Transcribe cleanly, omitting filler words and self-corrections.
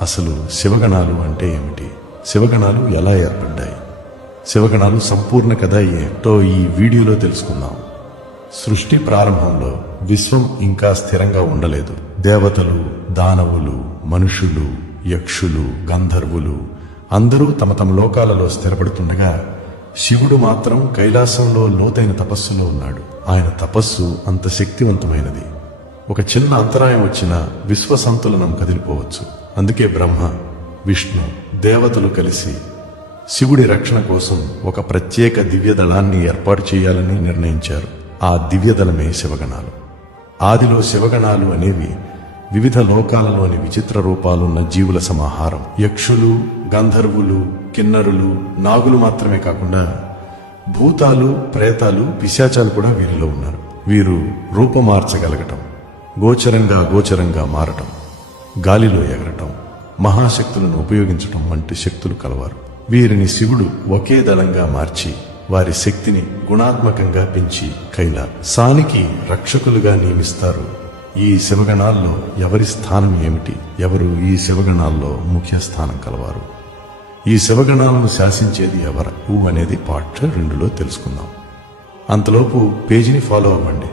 అసలు శివగణాలు అంటే ఏమిటి? శివగణాలు ఎలా ఏర్పడ్డాయి? శివగణాలు సంపూర్ణ కథ ఏంటో ఈ వీడియోలో తెలుసుకుందాం. సృష్టి ప్రారంభంలో విశ్వం ఇంకా స్థిరంగా ఉండలేదు. దేవతలు, దానవులు, మనుషులు, యక్షులు, గంధర్వులు అందరూ తమ తమ లోకాలలో స్థిరపడుతుండగా శివుడు మాత్రం కైలాసంలో లోతైన తపస్సులో ఉన్నాడు. ఆయన తపస్సు అంత శక్తివంతమైనది. ఒక చిన్న అంతరాయం వచ్చినా విశ్వ సంతులనం కదిలిపోవచ్చు. అందుకే బ్రహ్మ, విష్ణు, దేవతలు కలిసి శివుడి రక్షణ కోసం ఒక ప్రత్యేక దివ్యదళాన్ని ఏర్పాటు చేయాలని నిర్ణయించారు. ఆ దివ్యదళమే శివగణాలు. ఆదిలో శివగణాలు అనేవి వివిధ లోకాలలోని విచిత్ర రూపాలున్న జీవుల సమాహారం. యక్షులు, గంధర్వులు, కిన్నరులు, నాగులు మాత్రమే కాకుండా భూతాలు, ప్రేతాలు, పిశాచాలు కూడా వీరిలో ఉన్నారు. వీరు రూపమార్చగలగటం, గోచరంగా మారటం, గాలిలో ఎగరటం, మహాశక్తులను ఉపయోగించటం వంటి శక్తులు కలవారు. వీరిని శివుడు ఒకే దళంగా మార్చి వారి శక్తిని గుణాత్మకంగా పెంచి కైలాసానికి రక్షకులుగా నియమిస్తారు. ఈ శివగణాల్లో ఎవరి స్థానం ఏమిటి? ఎవరు ఈ శివగణాల్లో ముఖ్య స్థానం కలవారు? ఈ శివగణాలను శాసించేది ఎవరు అనేది పార్ట్ 2లో తెలుసుకుందాం. అంతలోపు పేజీని ఫాలో అవ్వండి.